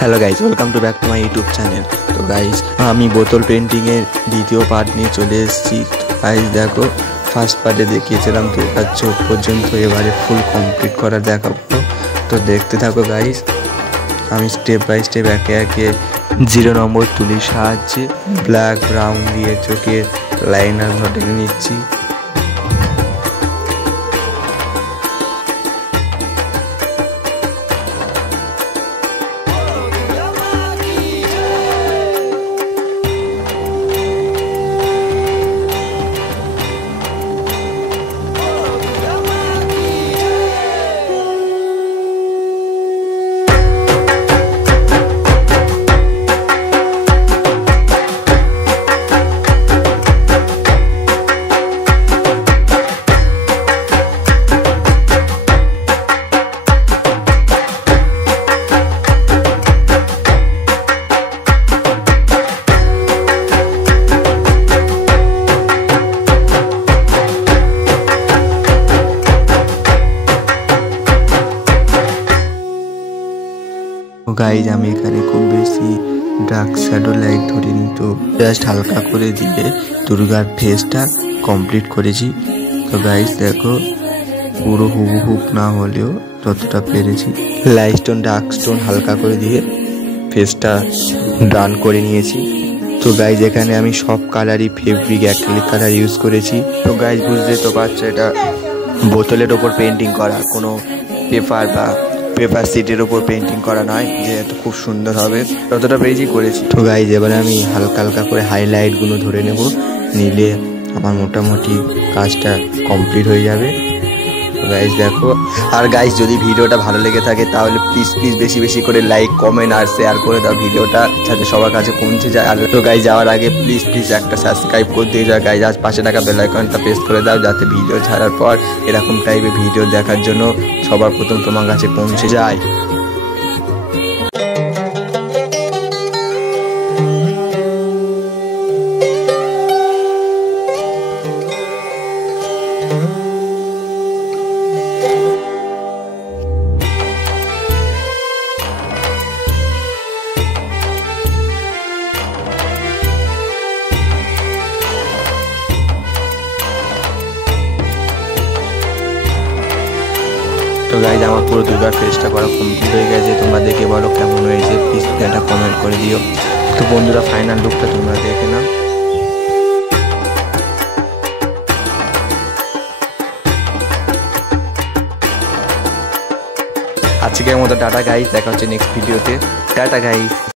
Hello guys, welcome to back to my YouTube channel. তো গাইজ, আমি বোতল পেন্টিংয়ের দ্বিতীয় পার্ট নিয়ে চলে এসেছি। গাইজ দেখো, ফার্স্ট পার্টে দেখিয়েছিলাম তো এবার চোখ পর্যন্ত, এবারে ফুল কমপ্লিট করা দেখাবো। তো দেখতে থাকো গাইজ, আমি স্টেপ বাই স্টেপ একে একে 0 নম্বর তুলির সাহায্যে ব্ল্যাক ব্রাউন দিয়ে চোখের লাইনার টেনে নিচ্ছি। গাইজ, আমি এখানে খুব বেশি ডার্ক শ্যাডো লাইট ধরিনি, তো জাস্ট হালকা করে দিয়ে দুর্গার ফেসটা কমপ্লিট করেছি। তো গাইজ দেখো, পুরো হুবহুব না হলেও যতটা পেরেছি লাইট স্টোন ডার্ক স্টোন হালকা করে দিয়ে ফেসটা ডান করে নিয়েছি। তো গাইজ, এখানে আমি সব কালারই ফেব্রিক অ্যাক্রিলিক কালার ইউজ করেছি। তো গাইজ, বুঝতে তো পারছো এটা বোতলের ওপর পেন্টিং করা, কোনো পেপার সিটের ওপর পেন্টিং করা নয় যে এত খুব সুন্দর হবে, যতটা পেরেছি করেছি। তো গাইজ, এবারে আমি হালকা হালকা করে হাইলাইটগুলো ধরে নেব, নিলে আমার মোটামুটি কাজটা কমপ্লিট হয়ে যাবে। তো গাইজ দেখো, আর গাইজ যদি ভিডিওটা ভালো লেগে থাকে তাহলে প্লিজ বেশি বেশি করে লাইক কমেন্ট আর শেয়ার করে দাও, ভিডিওটা যাতে সবার কাছে পৌঁছে যায়। আর তো গাইজ, যাওয়ার আগে প্লিজ একটা সাবস্ক্রাইব করে দিয়ে যাও গাইজ, আজ পাশে টাকা বেল আইকনটা প্রেস করে দাও, যাতে ভিডিও ছাড়ার পর এরকম টাইপের ভিডিও দেখার জন্য সবার প্রথম তোমার কাছে পৌঁছে যায়। তো গাইজ, আমার পুরো দুর্গার ফেসটা করা কমপ্লিট হয়ে গেছে। তোমরা দেখে বলো কেমন হয়েছে, প্লিজ একটা কমেন্ট করে দিও। তো বন্ধুরা, ফাইনাল লুকটা তোমরা দেখে নাও। আজকের মতো টাটা গাইজ, দেখা হচ্ছে নেক্সট ভিডিওতে। Tata guys.